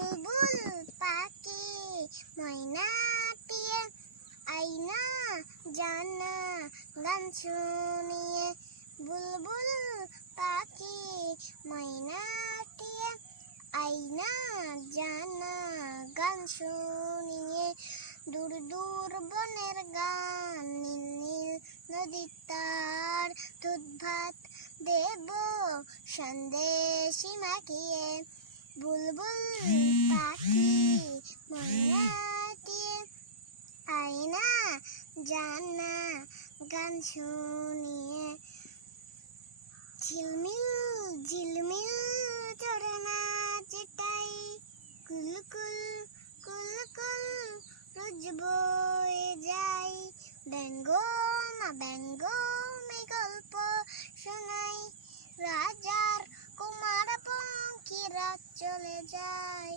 বুলবুল পাখি ময়নাটিয়ে আইনা জানা গান শুনিয়ে। বুলবুল পাখি ময়নাটিয়ে আইনা জানা গান শুনিয়ে। দূর দূর বনের গান নীল নীল নদীর তার দুধ ভাত দেব সন্দেশি মাখিয়ে। বুলবুল পাখি ময়নাটিয়ে আইনা জানা গান শুনিয়ে। ঝিলমিল ঝিলমিল ঝরনা চিটাই কুলকুল কুলকুল রোজ বয়ে যাই। ব্যঙ্গ মা গল্প শোনাই। রাজার কুমার পঙ্খিরা চলে যায়।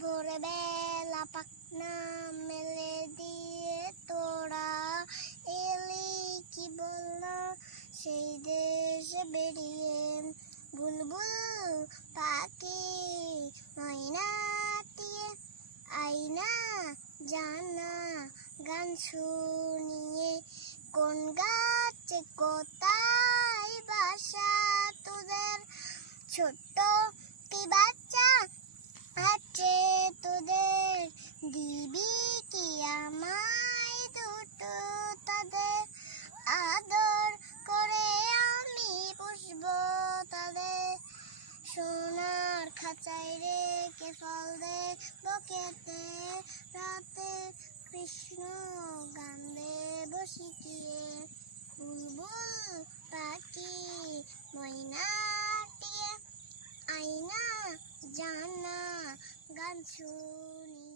ভোরবেলা পাখনা মেলে দিয়ে তোরা এলি কি বললো সেই দেশে বেরিয়ে। বুলবুল পাখি ময়নাটিয়ে আইনা জানা গান শুনিয়ে। কোন গাছে কোথায় বাসা তোদের, ছোট্ট কি বাচ্চা আছে তোদের, দিবি কি আমায় দুটো তাদের। আদর করে আমি পুষবো তাদের, সোনার খাঁচায় রেখে ফল দেবো খেতে। রাতে কৃষ্ণ গান দেবো শিখিয়ে। বুলবুল পাখি ময়নাটিয়ে আইনা জানা গান শুনিয়ে।